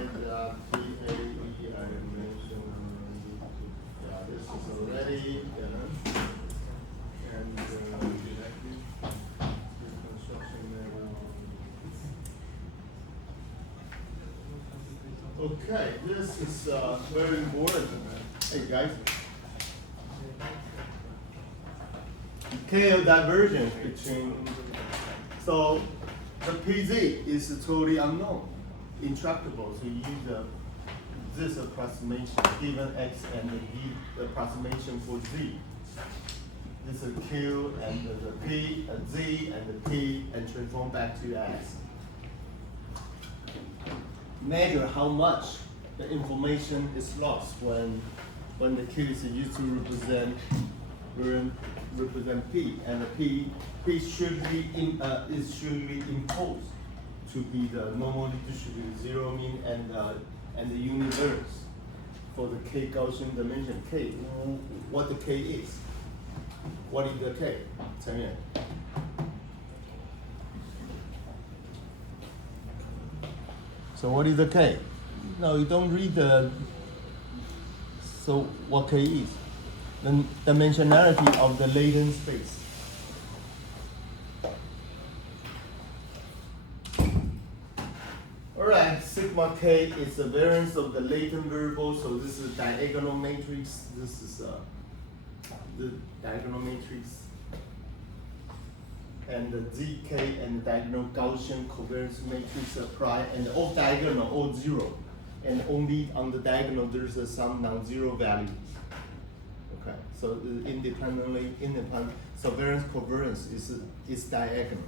PAE I mentioned. Yeah, this is already, and construction level. Okay, this is very important. Hey guys. Scale divergence between, so the PZ is totally unknown, intractable. So you use this approximation given x and the approximation for z. This is Q and the P, Z and the P, and transform back to x. Measure how much the information is lost when the Q is used to represent P, and the P should be imposed to be the normally distributed zero mean and the universe for the K Gaussian dimension K. What the K is? What is the K? Tell me. So what is the K? No, you don't read the. So what K is? The dimensionality of the latent space. Alright, sigma K is the variance of the latent variable, so this is diagonal matrix. This is the diagonal matrix. And the ZK and the diagonal Gaussian covariance matrix apply, and all diagonal, all zero. And only on the diagonal there's some non-zero values. Okay, so independent, so variance covariance is diagonal.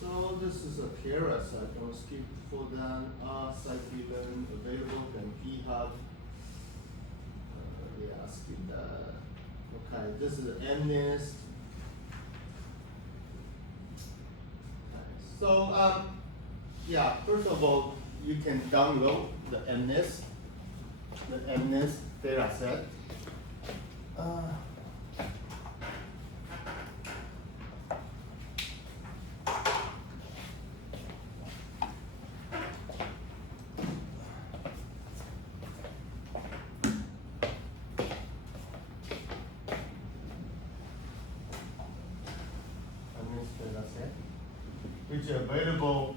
So this is a parasite. Don't skip for that. Site event available can GitHub. Yeah, skip that. Okay, this is MNIST. Okay. So yeah, first of all, you can download the MNIST data set. Which is available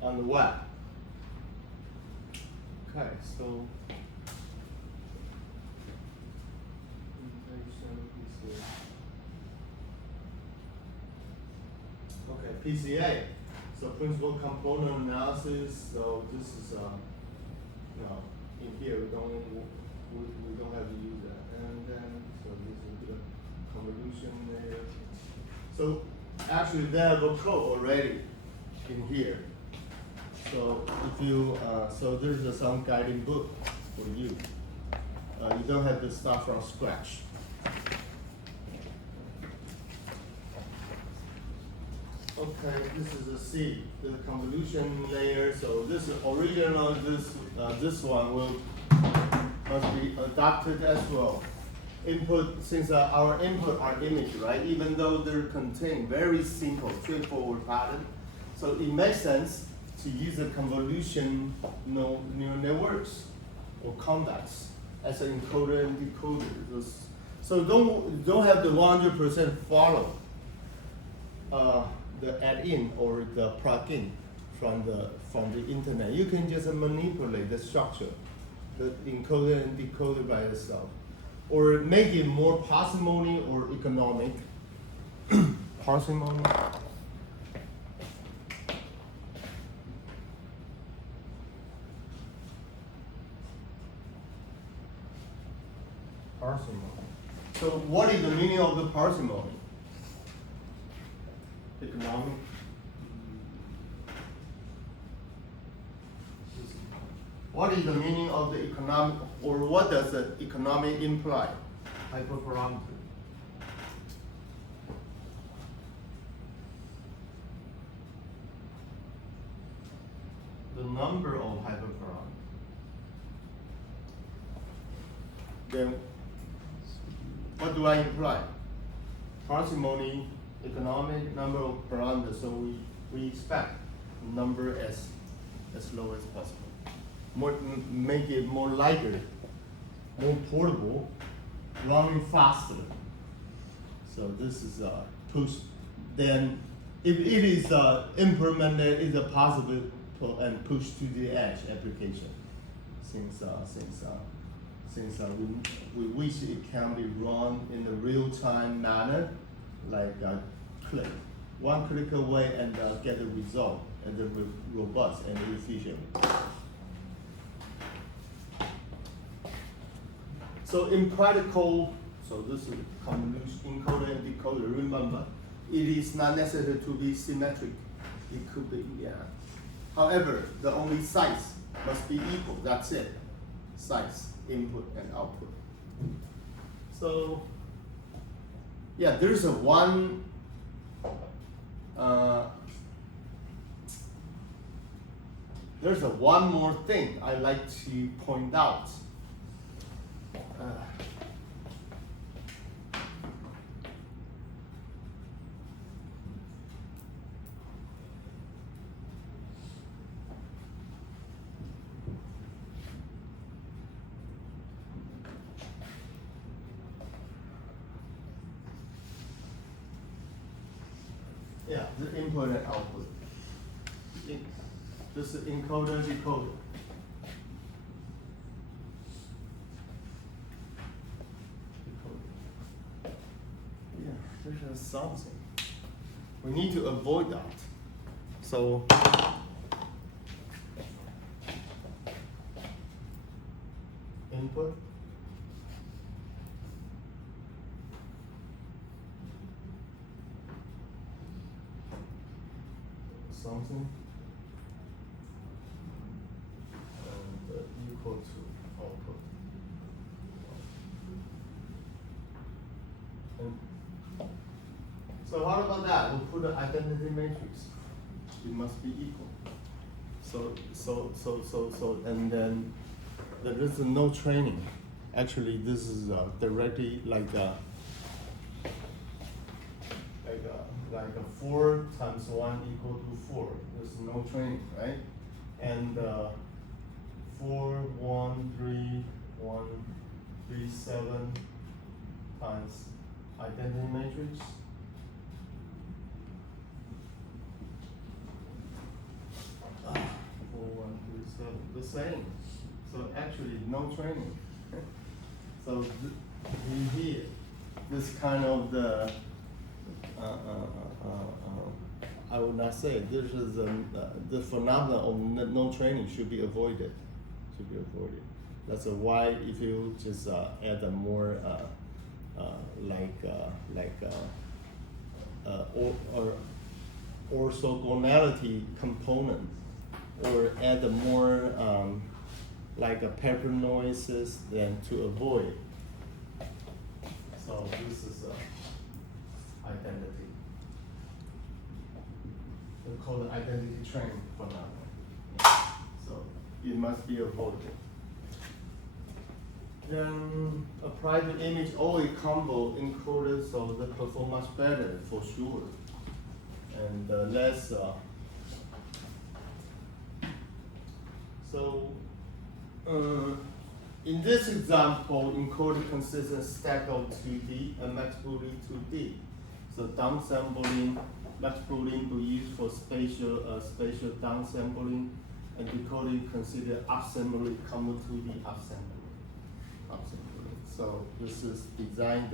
on the web. Okay, so okay, PCA. So principal component analysis. So this is no, in here we don't have to use that. And then so this is the convolution layer. So actually they have a code already in here. So if you so there's some guiding book for you. You don't have to start from scratch. Okay, this is a C, the convolution layer. So this is original. This one must be adopted as well. Input, since our input are image, right? Even though they contain very simple, straightforward pattern, so it makes sense to use a convolution neural networks or convex as an encoder and decoder. So don't have to 100% follow the add-in or the plug-in from the internet. You can just manipulate the structure, the encoder and decoder by itself, or make it more parsimony or economic. Parsimony. Parsimony. So what is the meaning of the parsimony? Economic. What is the meaning of the economic, or what does the economic imply? Hyperparameter. The number of hyperparameters. then what do I imply? Parsimony, economic number of parameters, so we expect number as low as possible. Make it more lighter, more portable, running faster. So this is push. Then if it is implemented, it's a possible and push to the edge application. Since we wish it can be run in a real-time manner, like click, one click away and get the result, and then robust and efficient. So in practical, so this is convolution encoder and decoder. Remember, it is not necessary to be symmetric. It could be, yeah. However, the only size must be equal. That's it. Size, input and output. So, yeah, there's a one. There's a one more thing I like to point out. Yeah, the input and output. This is encoder, decoder. Yeah, there's something. We need to avoid that. So input. Something and equal to output. And so how about that? We put an identity matrix. It must be equal. So, and then there is no training. Actually, this is directly like a 4 times 1 equal to 4. There's no training, right? And 4, 1, 3, 1, 3, 7 times identity matrix. Ah, 4, 1, 3, 7, the same. So actually, no training. So here, this kind of the I would not say this is the phenomenon of no training should be avoided. That's why if you just add a more orthogonality component, or add a more like a pepper noises, then to avoid. So this is identity. We call it identity training phenomenon. So it must be avoided. Then apply the image OA combo encoder, so they perform much better for sure, and less. In this example, encoder consists of stack of 2D and max boolean 2D. So downsampling, max boolean to use for spatial downsampling, and decoding consider upsampling, common 2D upsampling. So this is designed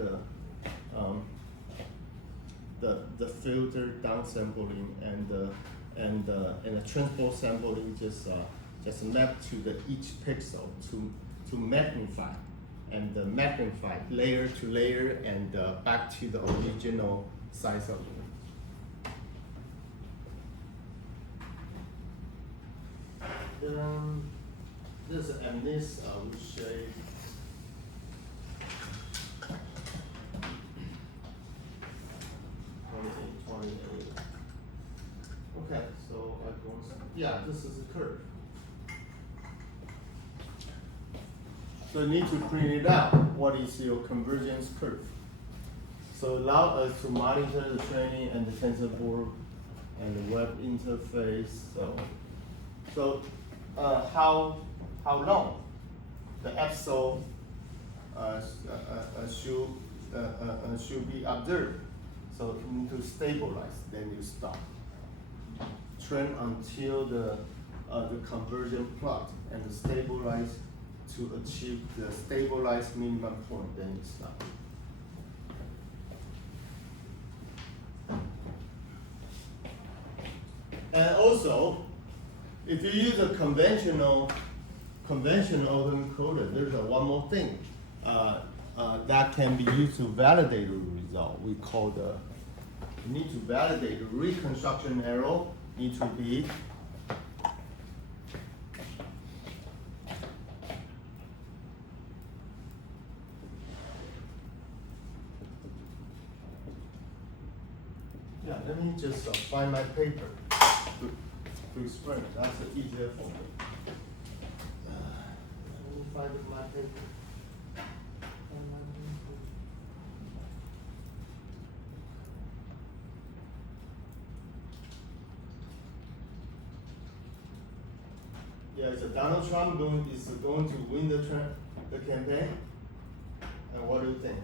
the filter downsampling and the transport sampling just map to the each pixel to magnify, and magnify layer to layer and back to the original size of it. This and this I will show you. Okay, so yeah, this is a curve. So you need to print it out. What is your convergence curve? So allow us to monitor the training and the TensorBoard and the web interface. So how long the episode should be observed. So you need to stabilize, then you stop. Train until the conversion plot and stabilize to achieve the stabilized minimum point, then you stop. And also, if you use a conventional autoencoder, there's one more thing that can be used to validate the result. We call you need to validate the reconstruction error need to be let me just find my paper to explain. That's easier for me. Let me find my paper. Yeah, so Donald Trump is going to win the campaign. And what do you think?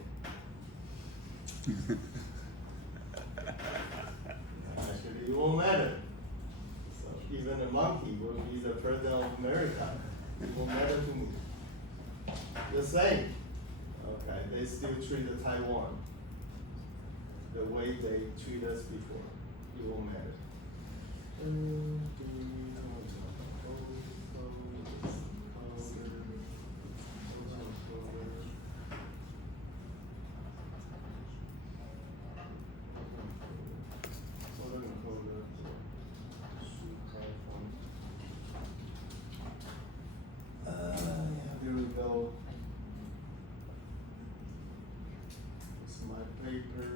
Actually, it won't matter. So even a monkey will be the president of America. It won't matter to me. The same. Okay, they still treat the Taiwan the way they treat us before. It won't matter. Here we go. It's my paper.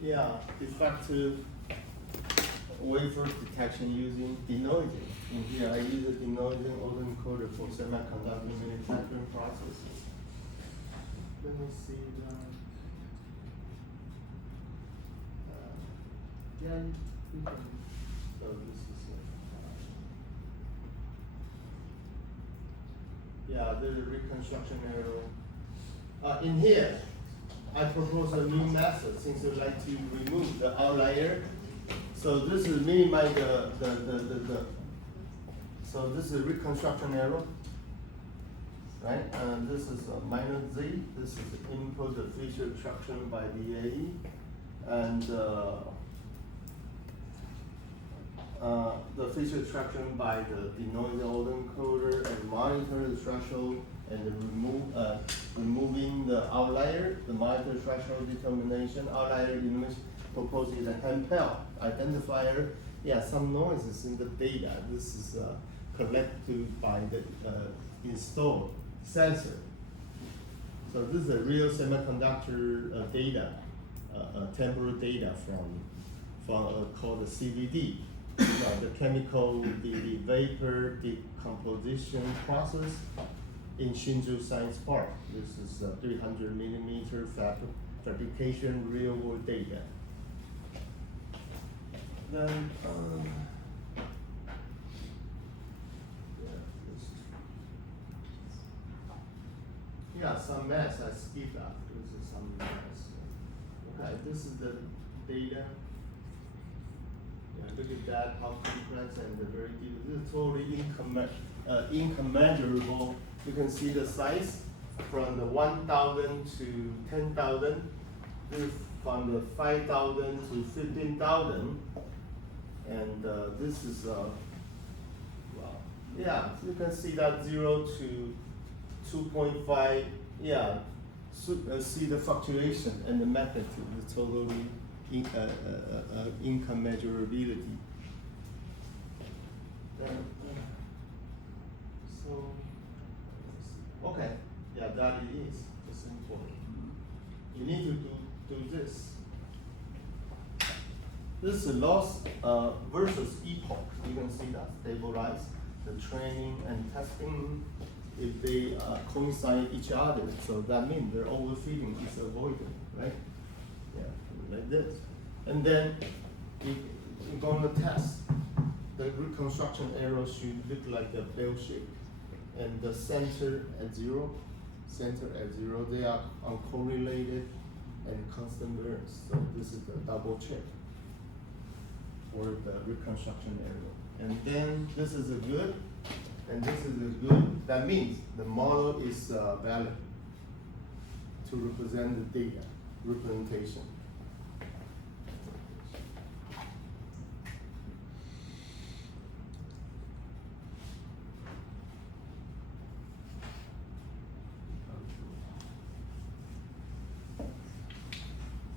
Yeah, effective wafer detection using denoising. In here, I use a denoising autoencoder for semiconductor manufacturing processes. Let me see that. Yeah, you can. So this is yeah, there's a reconstruction error. In here, I propose a new method since you'd like to remove the outlier. So this is minimize so this is reconstruction error, right? And this is a minus z. This is input the feature extraction by DAE, and the feature extraction by the denoising autoencoder and monitor the threshold and the removing the outlier, the monitor threshold determination, outlier elimination, proposing the handheld identifier. Yeah, some noises in the data. This is collected by the installed sensor. So this is a real semiconductor data, temporal data from called the CVD. The chemical, the vapor decomposition process in Hsinchu Science Park. This is 300 millimeter fabrication real world data. Then, yeah, some math I skipped out. This is some math. Okay, this is the data. Look at that, how complex and very deep. This is totally incommensurable. You can see the size from the 1,000 to 10,000. This is from the 5,000 to 15,000. And this is, well, yeah, you can see that 0 to 2.5. Yeah, see the fluctuation and the magnitude is totally incommensurability. So, okay, yeah, that it is. It's important. You need to do this. This is loss versus epoch. You can see that stabilize the training and testing. If they coincide each other, so that means their overfitting is avoided, right? Yeah, like this. And then you're going to test. The reconstruction arrow should look like a bell shape. And the center at zero, they are uncorrelated and constant variance. So this is the double check for the reconstruction arrow. And then this is a good, and this is a good. That means the model is valid to represent the data representation.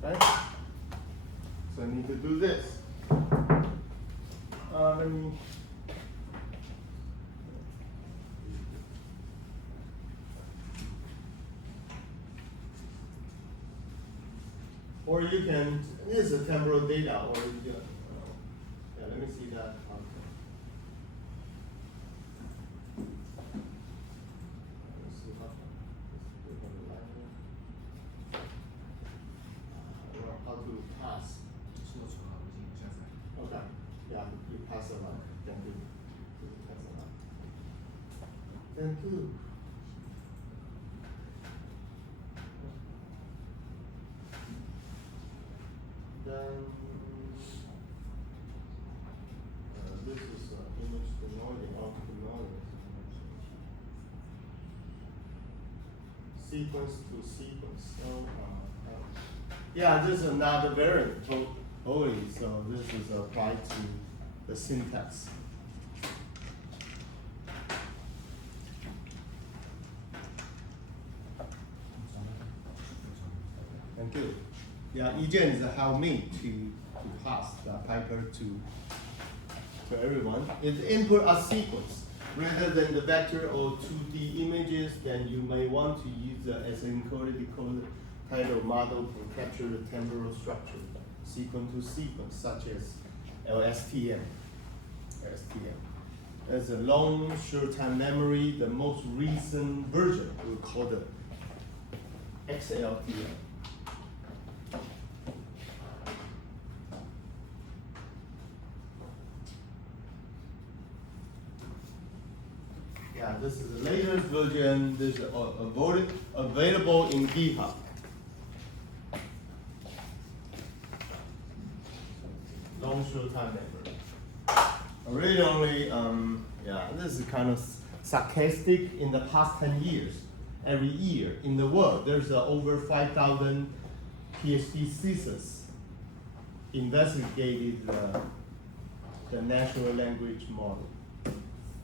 Right? So I need to do this. Let me. Or you can, this is a temporal data, or you can, yeah, let me see that. Let's see how to pass. Okay, yeah, you pass a line. Thank you. Pass a line. Thank you. Then this is image denoising, output denoising. Sequence to sequence. So, yeah, this is another variant totally. So this is applied to the syntax. Thank you. Yeah, Yijian is help me to pass the paper to everyone. If input a sequence rather than the vector or 2D images, then you may want to use as an encoded decoder title model to capture the temporal structure, sequence to sequence, such as LSTM. As a long short-time memory, the most recent version we call the XLTM. Yeah, this is the latest version. This is available in GitHub. Long short-time memory. Originally, yeah, this is kind of sarcastic. In the past 10 years, every year in the world, there's over 5,000 PhD theses investigated the natural language model.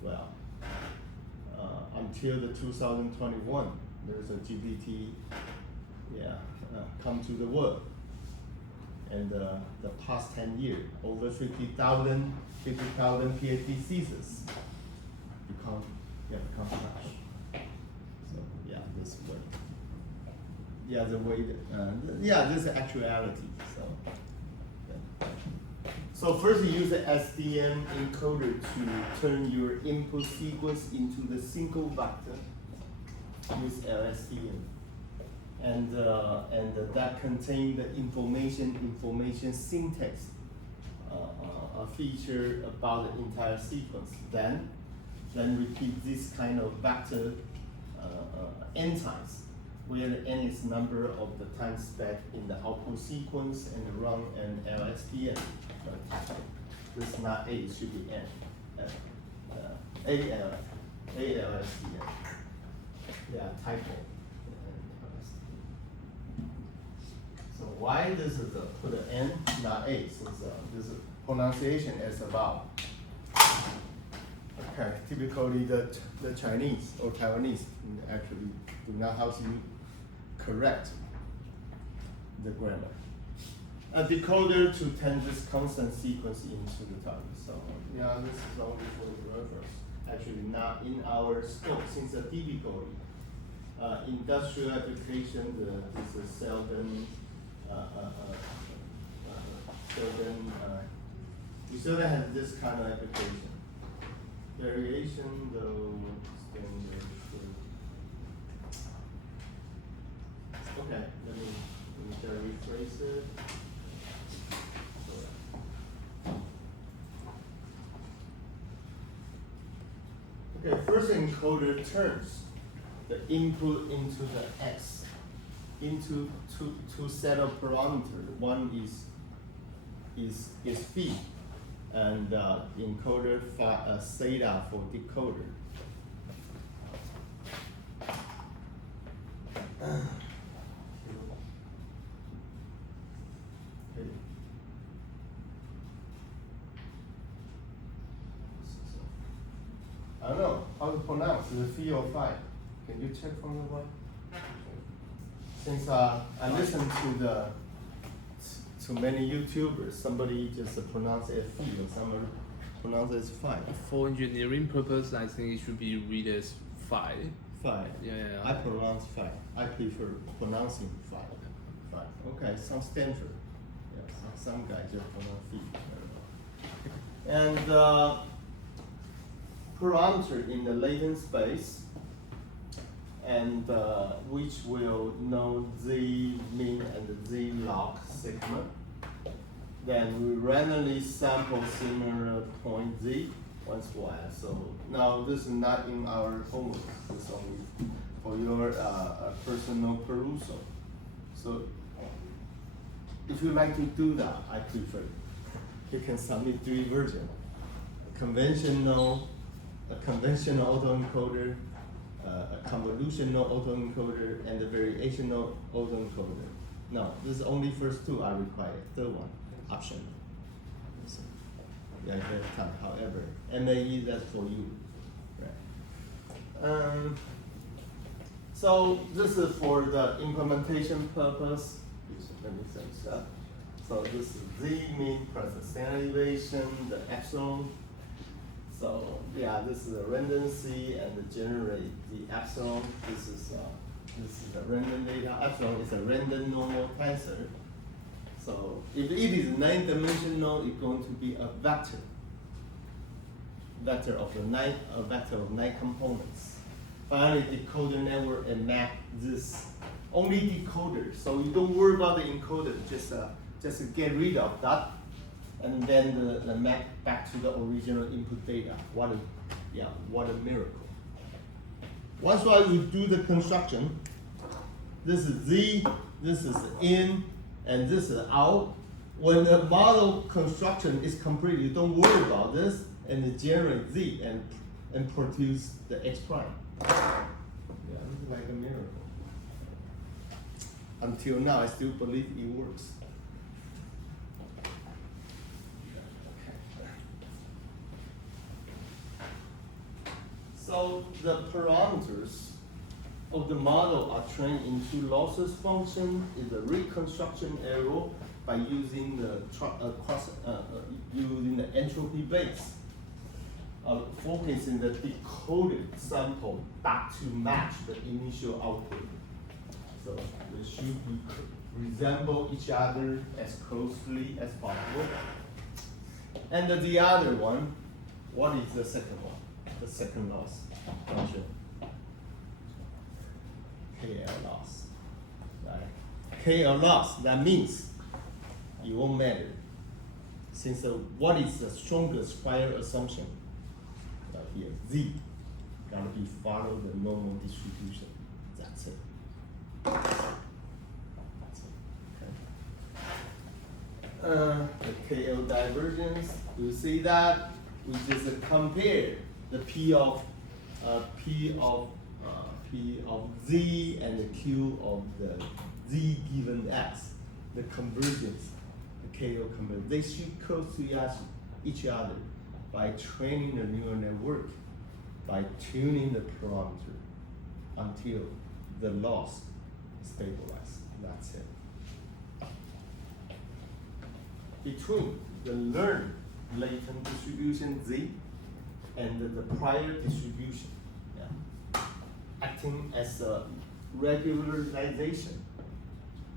Well, until the 2021, there's a GPT, come to the world. And the past 10 years, over 50,000 PhD theses become fresh. So yeah, this way. Yeah, the way that, this is actuality. So first you use the SDM encoder to turn your input sequence into the single vector. Use LSTM. And that contain the information syntax a feature about the entire sequence. Then repeat this kind of vector n times, where the n is number of the time spent in the output sequence and run an LSTM. This is not A, it should be N. ALSTM. Yeah, typo. So why this is put an N, not A, since this pronunciation is about. Okay, typically the Chinese or Taiwanese actually do not help you correct the grammar. A decoder to turn this constant sequence into the target. So yeah, this is only for the reference. Actually not in our scope, since typically industrial application, this is seldom still have this kind of application. Variation, though, standard. Okay, let me just rephrase it. Okay, first encoder turns the input into the X into two set of parameters. One is feed, and encoder theta for decoder. I don't know how to pronounce the phi or phi. Can you check for me what? Since I listen to many YouTubers, somebody just pronounce it phi or somebody pronounce it as phi. For engineering purpose, I think it should be read as phi. Phi. Yeah. I pronounce phi. I prefer pronouncing phi. Phi. Okay, some Stanford. Yeah, some guy just pronounce phi. And parameter in the latent space, and which will know z min and z log sigma. Then we randomly sample similar point z once in a while. So now this is not in our homework. This is only for your personal perusal. So if you like to do that, I prefer you can submit 3 versions: a conventional autoencoder, a convolutional autoencoder, and a variational autoencoder. No, this is only first 2 I require. Third one, optional. So, yeah, that time. However, MAE, that's for you. Right. So this is for the implementation purpose. Let me finish that. So this is Z mean plus the standard deviation, the epsilon. So yeah, this is a randomcy and generate the epsilon. This is a random data. Epsilon is a random normal tensor. So if it is 9-dimensional, it's going to be a vector. Vector of 9 components. Finally, decoder network and map this only decoder. So you don't worry about the encoder. Just get rid of that. And then the map back to the original input data. What a miracle. Once we do the construction, this is Z, this is in, and this is out. When the model construction is complete, you don't worry about this, and it generates Z and produce the X prime. Yeah, this is like a miracle. Until now, I still believe it works. So the parameters of the model are trained into lossless function is the reconstruction error by using using the entropy base, focusing the decoded sample back to match the initial output. So they should resemble each other as closely as possible. And the other one, what is the second one? The second loss function, KL loss. Right? KL loss, that means it won't matter. Since what is the strongest prior assumption? Here, Z, gotta be follow the normal distribution. That's it. The KL divergence, you see that? We just compare the P of Z and the Q of the Z given X, the convergence, the KO convergence. They should close to each other by training the neural network, by tuning the parameter until the loss is stabilized. That's it. Between the learned latent distribution Z and the prior distribution, acting as a regularization.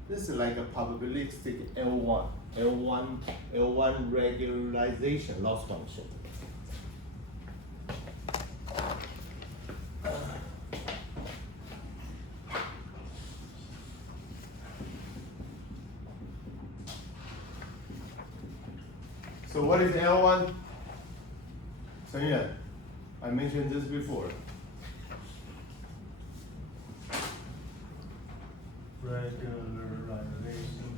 This is like a probabilistic L1 L1 regularization loss function. So what is L1? Chen Yuan, I mentioned this before. Regularization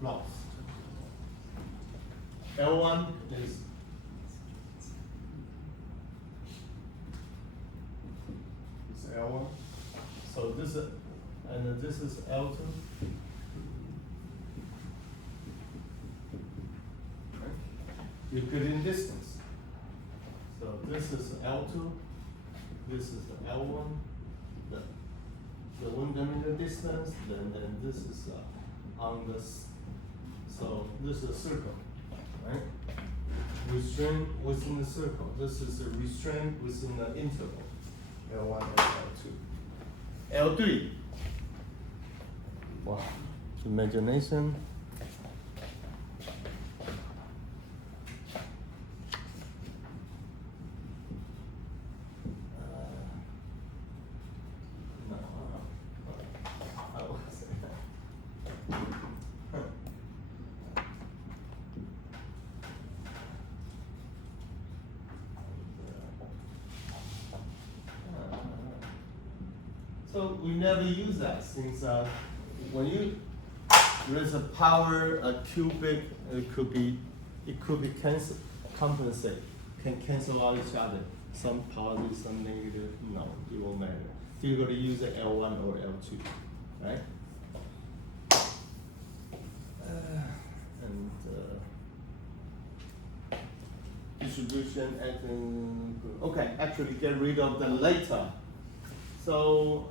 loss. L1 is L1. So this is, and this is L2. Euclidean distance. So this is L2, this is the L1, the 1 dimensional distance, then this is on this, so this is a circle, right? Restraint within the circle. This is a restraint within the interval, L1 and L2. L3. Wow, imagination. So we never use that since when there is a power, a cubic, it could be compensate, can cancel out each other. Some positive, some negative. No, it won't matter. So you're going to use L1 or L2, right? Distribution okay, actually get rid of the later. So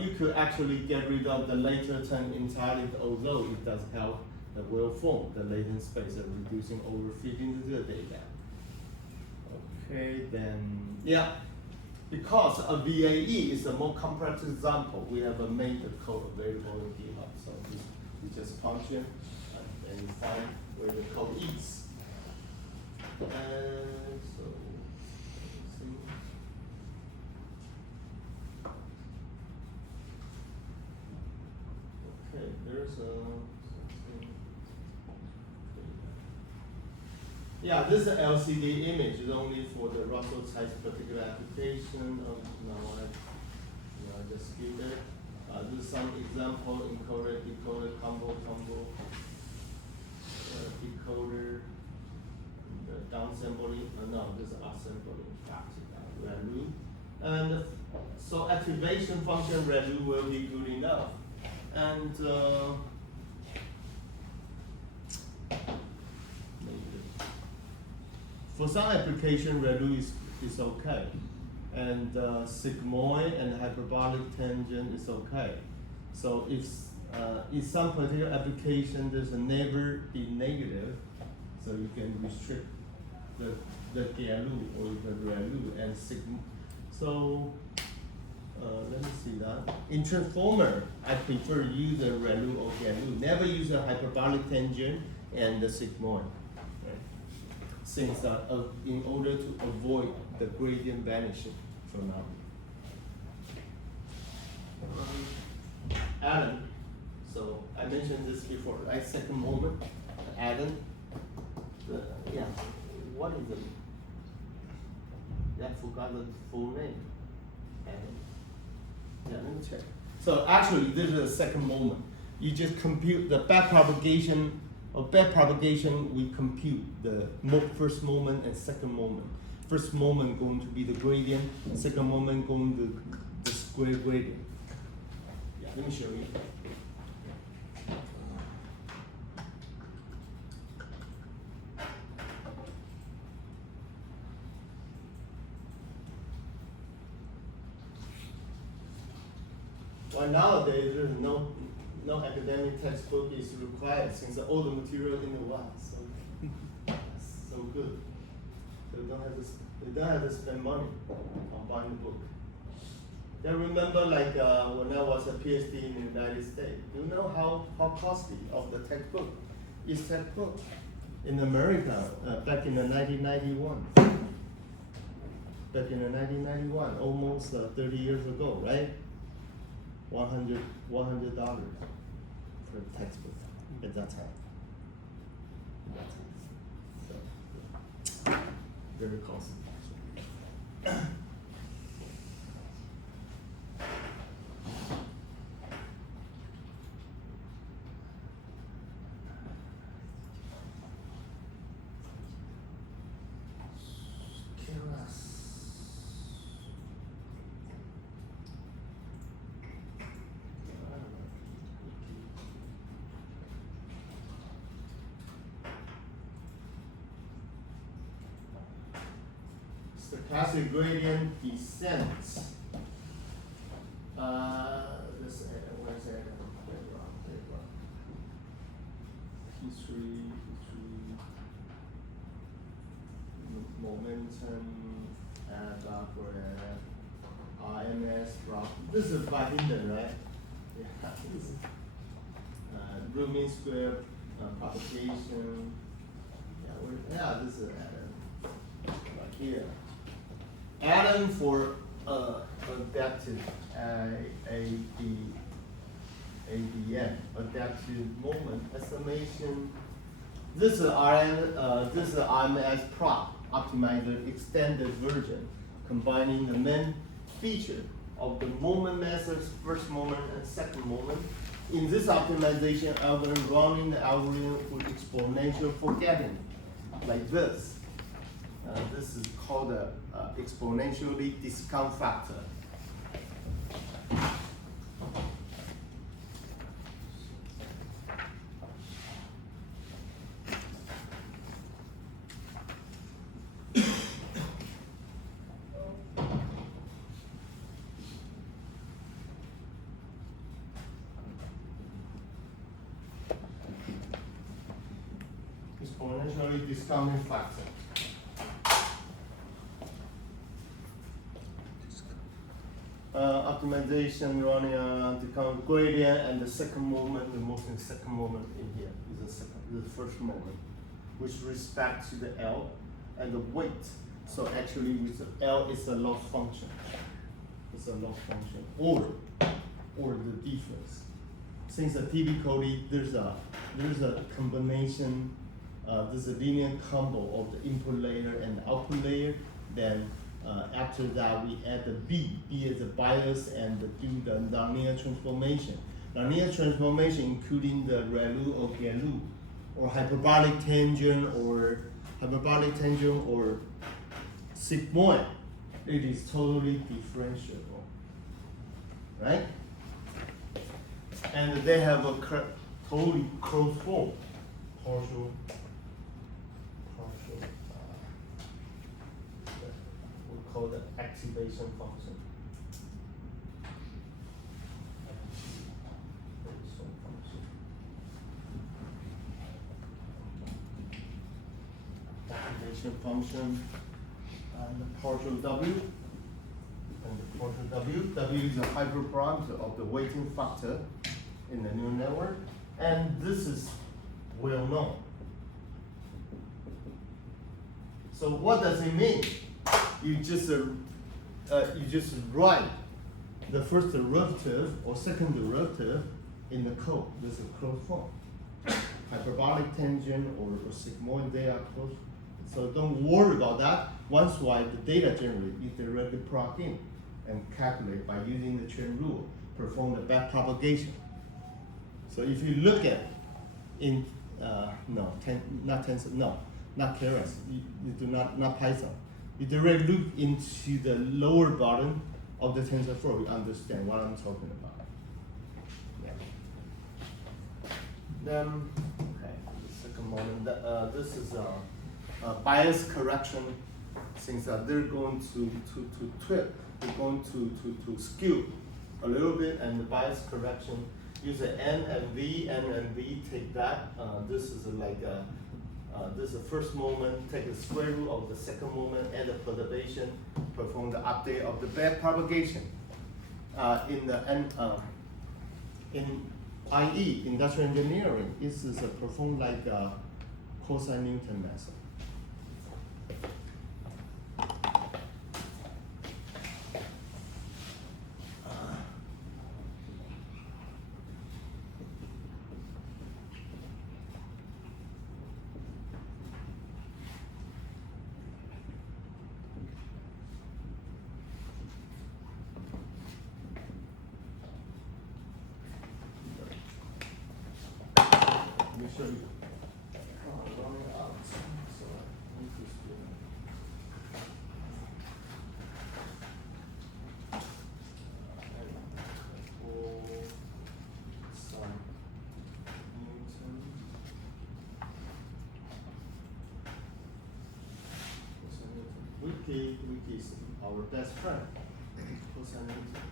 you could actually get rid of the later term entirely, although it does help the well-formed, the latent space of reducing overfitting the data. Okay, then, yeah. Because a VAE is a more complex example, we have made the code available in GitHub. So you just punch in and you find where the code is. So, let's see. Okay, there's something. Yeah, this is LCD image is only for the Russell size particular application. I just skip it. This is some example encoder, decoder, combo, decoder, downsampling. No, this is assembling. ReLU. And so activation function ReLU will be good enough. And for some application, ReLU is okay. And sigmoid and hyperbolic tangent is okay. So if in some particular application, there's a never be negative, so you can restrict the GLU or the ReLU and sigma. So let me see that. In transformer, I prefer use the ReLU or GLU. Never use a hyperbolic tangent and the sigmoid. Since in order to avoid the gradient vanishing from now. Alan, so I mentioned this before, right? Second moment, Alan. Yeah, what is it? I forgot the full name. Alan. Yeah, let me check. So actually, this is the second moment. You just compute the backpropagation. Of backpropagation, we compute the first moment and second moment. First moment going to be the gradient, second moment going to the square gradient. Yeah, let me show you. Well, nowadays there's no academic textbook is required since all the material in the one, so good. So you don't have to spend money on buying the book. I remember like when I was a PhD in the United States, do you know how costly of the textbook is textbook in America back in the 1991. Back in the 1991, almost 30 years ago, right? $100 for textbook at that time. So, very costly. Stochastic gradient descent. Where's that? History, momentum, for RMS graph. This is by Hinden, right? Yeah, this is root mean square propagation. Yeah, this is Adam. Right here. Adam for adaptive ADM, adaptive moment estimation. This is RMS prop optimizer extended version, combining the main feature of the moment methods, first moment and second moment. In this optimization algorithm, running the algorithm for exponential forgetting, like this. This is called the exponentially discount factor. Exponentially discounting factor. Optimization running the count gradient and the second moment, the most second moment in here is the first moment, with respect to the L and the weight. So actually with the L is a loss function. It's a loss function or the difference. Since typically there's a combination, there's a linear combo of the input layer and the output layer, then after that, we add the B as a bias and do the nonlinear transformation. Nonlinear transformation including the ReLU or GeLU, or hyperbolic tangent or sigmoid. It is totally differentiable, right? And they have a totally closed form, partial. Called the activation function. Activation function and the partial W. And the partial W is a hyperparameter of the weighting factor in the neural network. And this is well known. So what does it mean? You just write the first derivative or second derivative in the code. This is a closed form. Hyperbolic tangent or sigmoid, they are closed. So don't worry about that. Once you the data generated, you directly plug in and calculate by using the chain rule, perform the back propagation. So if you look at not Keras, you do not Python. You directly look into the lower bottom of the TensorFlow, you understand what I'm talking about. Yeah. Then, okay, the second moment, this is a bias correction. Since they're going to twist, they're going to skew a little bit, and the bias correction, use the N and V take that. This is like this is the first moment, take the square root of the second moment, add the perturbation, perform the update of the back propagation. in IE, industrial engineering, this is performed like a cosine Newton method. Let me show you. Oh, running out. So I need to spin. Cosine Newton. Cosine Newton. Wiki is our best friend. Cosine Newton.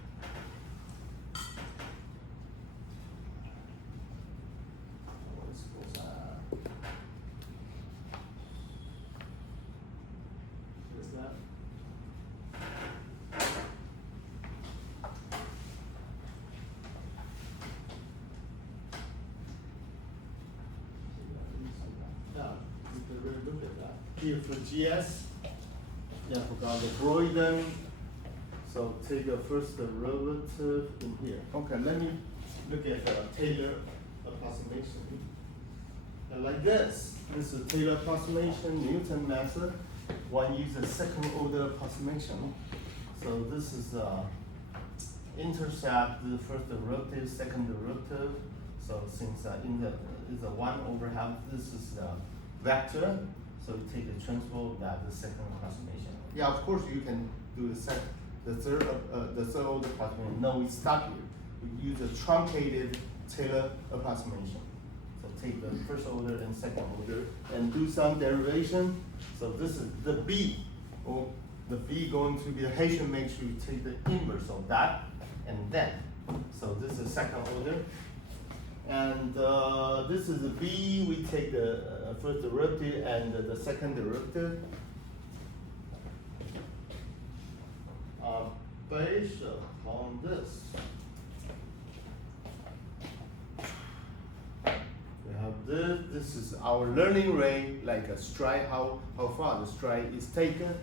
Look at that. Here for GS, yeah, forgot the Freudian. So take the first derivative in here. Okay, let me look at the Taylor approximation. And like this is Taylor approximation, Newton method. One uses second order approximation. So this is intercept the first derivative, second derivative. So since in the is a 1/2, this is vector, so you take the transpose of that, the second approximation. Yeah, of course you can do the third order approximation. No, we stop here. We use a truncated Taylor approximation. So take the first order and second order and do some derivation. So this is the B, or the B going to be the Hessian matrix. You take the inverse of that, and then. So this is second order. And this is the B, we take the first derivative and the second derivative. Based on this, we have this is our learning rate, like a stride, how far the stride is taken.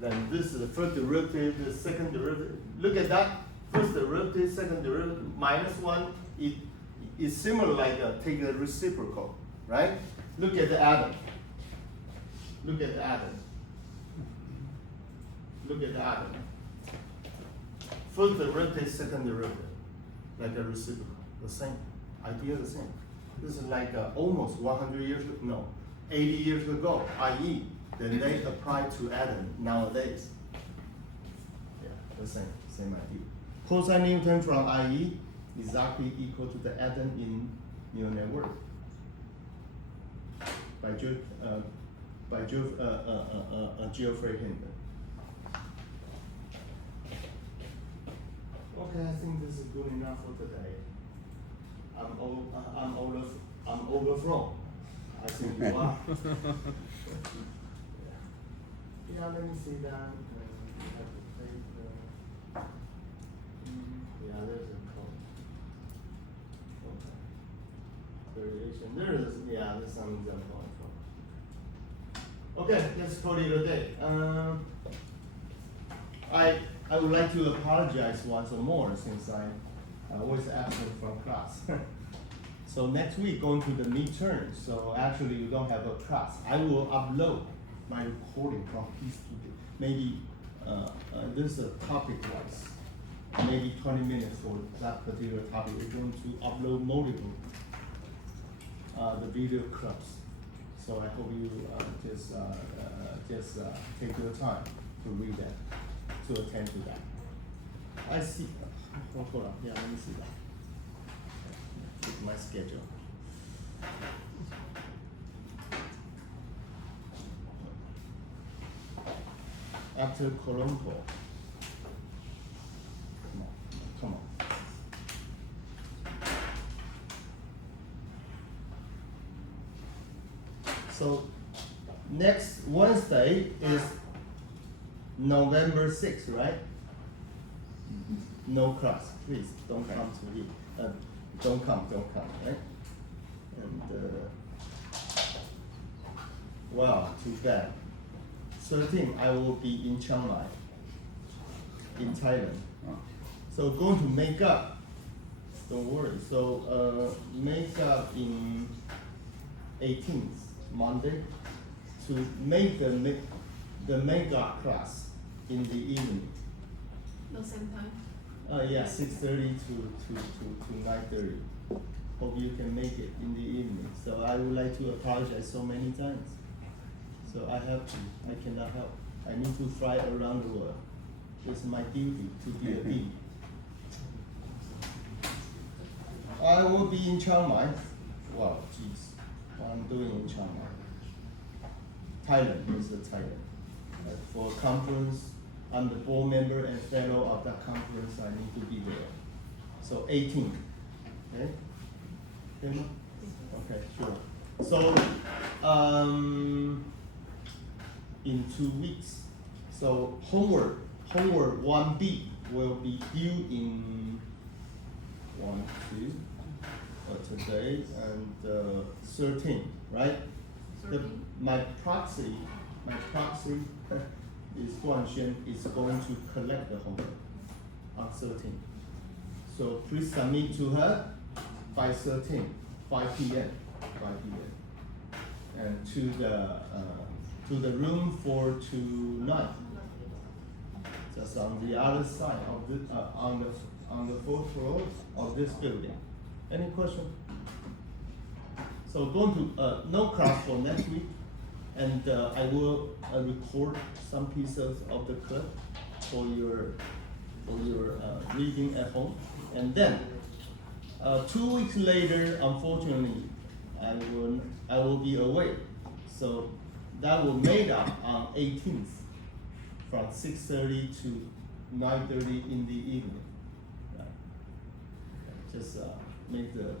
Then this is the first derivative, the second derivative. Look at that. First derivative, second derivative, -1, it is similar like take the reciprocal, right? Look at the atom. Look at the atom. Look at the atom. First derivative, second derivative, like a reciprocal, the same, idea the same. This is like almost 100 years ago, no, 80 years ago, i.e., then they apply to atom nowadays. Yeah, the same idea. Cosine Newton from IE is exactly equal to the atom in neural network by Geoffrey Hinton. Okay, I think this is good enough for today. I'm overflown. I think you are. Yeah, let me see that. We have to take the. Yeah, there's a code. Okay. Variation. There is, yeah, there's some example. Okay, let's call it a day. I would like to apologize once more since I always absent from class. So next week going to the midterm. So actually you don't have a class. I will upload my recording from this studio. Maybe this is a topic wise. Maybe 20 minutes for that particular topic. We're going to upload multiple the video clips. So I hope you just take your time to read that, to attend to that. I see. Hold on. Yeah, let me see that. Check my schedule. After Colombo. Come on. So next Wednesday is November 6th, right? no class. Please don't come to it. Don't come, right? And wow, too bad. 13, I will be in Chiang Mai, in Thailand. So going to make up. Don't worry. So make up in 18th, Monday, to make the mega class in the evening. The same time? Yeah, 6:30 to 9:30. Hope you can make it in the evening. So I would like to apologize so many times. So I have to. I cannot help. I need to fly around the world. It's my duty to be a bee. I will be in Chiang Mai. Wow, jeez, what I'm doing in Chiang Mai. Thailand is the Thailand. For a conference, I'm the board member and fellow of that conference. I need to be there. So 18, okay? Okay, sure. So in 2 weeks. So homework 1B will be due in today and 13, right? 13. My proxy is Guan Xuan is going to collect the homework on 13. So please submit to her by 13, 5 p.m. And to the room for tonight. Just on the other side of the on the 4th floor of this building. Any question? So going to no class for next week, and I will record some pieces of the clip for your reading at home, and then 2 weeks later, unfortunately, I will be away, so that will made up on 18th from 6:30 to 9:30 in the evening. Just make the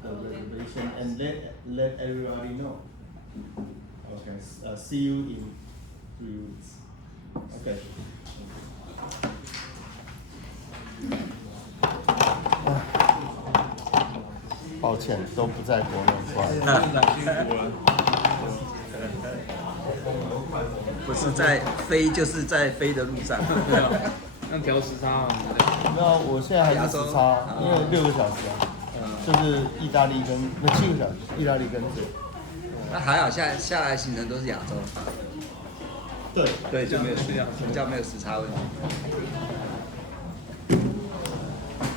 reservation and let everybody know. Okay, see you in 3 weeks. Okay. 抱歉，都不在国内，不好意思。辛苦了。不是在飞，就是在飞的路上。要调时差吗？没有，我现在还是时差，因为6个小时啊，就是意大利跟7个小时，意大利跟这。那还好，下来行程都是亚洲。对，对，就没有比较没有时差问题。